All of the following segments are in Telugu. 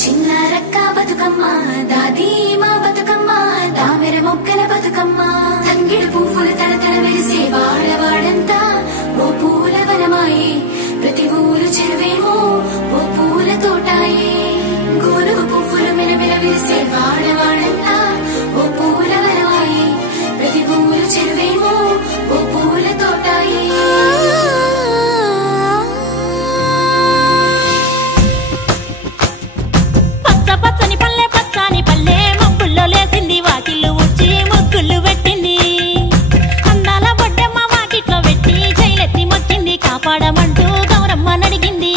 చిన్నారక్క బతుకమ్మ దాది మా బతుకమ్మ దామెర మొక్కల బతుకమ్మ తంగిడు పువ్వులు తడతడ వెలిసే వాడవాడంతా ఓ పూల వనమాయే ప్రతి ఊరు చెరువేమో ఓ పూల తోటాయే గోనుగు పువ్వులు మెలమెల వెలిసే వాడవాడంతా ఓ పూల వనమాయే ప్రతి ఊరు చెరువేమో ఓ పూల తోటాయే కాపాడమంటూ గౌరమ్మ నడిగింది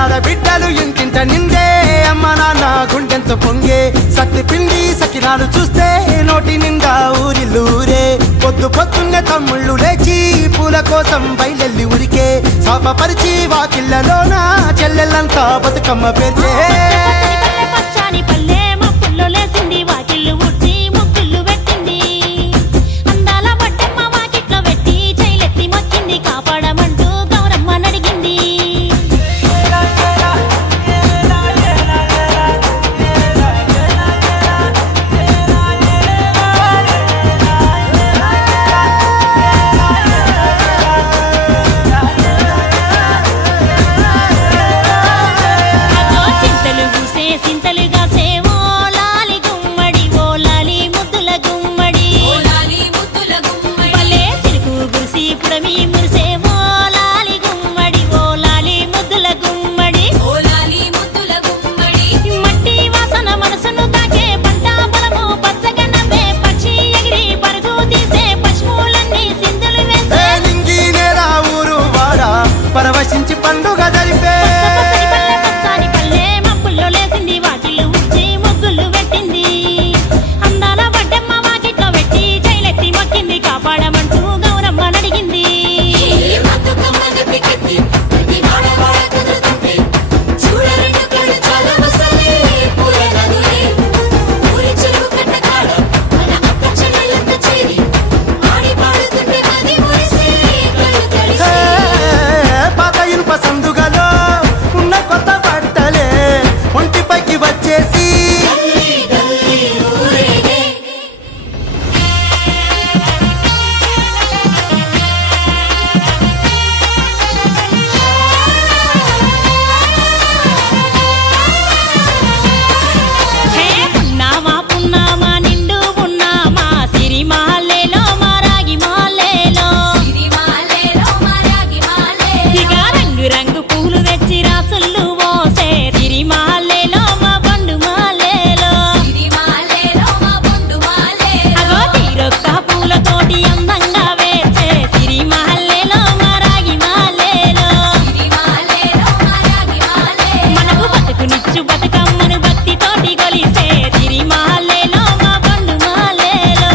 ఆడబిడ్డలు ఇంటింట నిందే అమ్మ నాన్న గుండెంత పొంగే సత్తి పిండి సకినాలు చూస్తే నోటి నిండా ఊరిల్లూరే పొద్దు పొద్దున్నే తమ్ముళ్ళు లేచి పూల కోసం బయలెల్లి ఉరికే శాపపరిచి వాకిళ్ళలోన చెల్లెళ్ళంతా బతుకమ్మ పేర్చే పచ్చాని పల్లె మప్పుల్లో లేసింది వాకిళ్ళు ఊడ్చి ముగ్గుళ్ళు పెట్టింది అందాల బొడ్డమ్మ వాకిట్లో పెట్టి చైలెత్తి మొక్కింది కాపాడమంటూ గౌరమ్మ నడిగింది చింతలు పూసే సింతలుగా సేవో లాలి గుమ్మడి ఓ లాలి ముద్దుల గుమ్మడి పల్లె చిలుకు గురిసి పుడమి మురిసే ఓ లాలి గుమ్మడి ఓ లాలి ముద్దుల గుమ్మడి మట్టి వాసన మనసును తాకే పంట పొలము పచ్చగా నవ్వే పక్షి ఎగిరి పరుగు తీసే పశువులన్నీ సింధులు వేసే నింగి నేల ఊరు వాడ పరవశించి పండుగ జరిపే పచ్చాని పల్లె మప్పుల్లో లేసింది వాకిళ్ళు ఊడ్చి ముగ్గులు పెట్టింది అందాల బొడ్డమ్మ వాకిట్లో పెట్టి చైలెత్తి మొక్కింది కాపాడమంటూ గౌరమ్మ నడిగింది పాత ఇనుప సందుగలో ఉన్న కొత్త బట్టలే ఒంటిపైకి వచ్చేసి హే పున్నామా పున్నామా నిండు పున్నామా సిరిమాలేలో మా రాగి మాలేలో ఇక రంగు రంగు పూలు తెచ్చి రాసుళ్ళు పోసే సిరిమాలేలో మా బండు మాలేలో అగో తీరొక్క పూలతోటి అందంగా వేచే సిరిమాలేలో మా రాగి మాలేలో మనకు బతుకునిచ్చు బతుకమ్మను భక్తితోటి కొలిసే సిరిమాలేలో మా బండు మాలేలో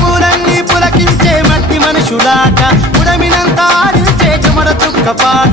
పూలన్నీ పులకించే మట్టి మనుషులాట ఉడమినంత ఆడించే చెమర చుక్క పాట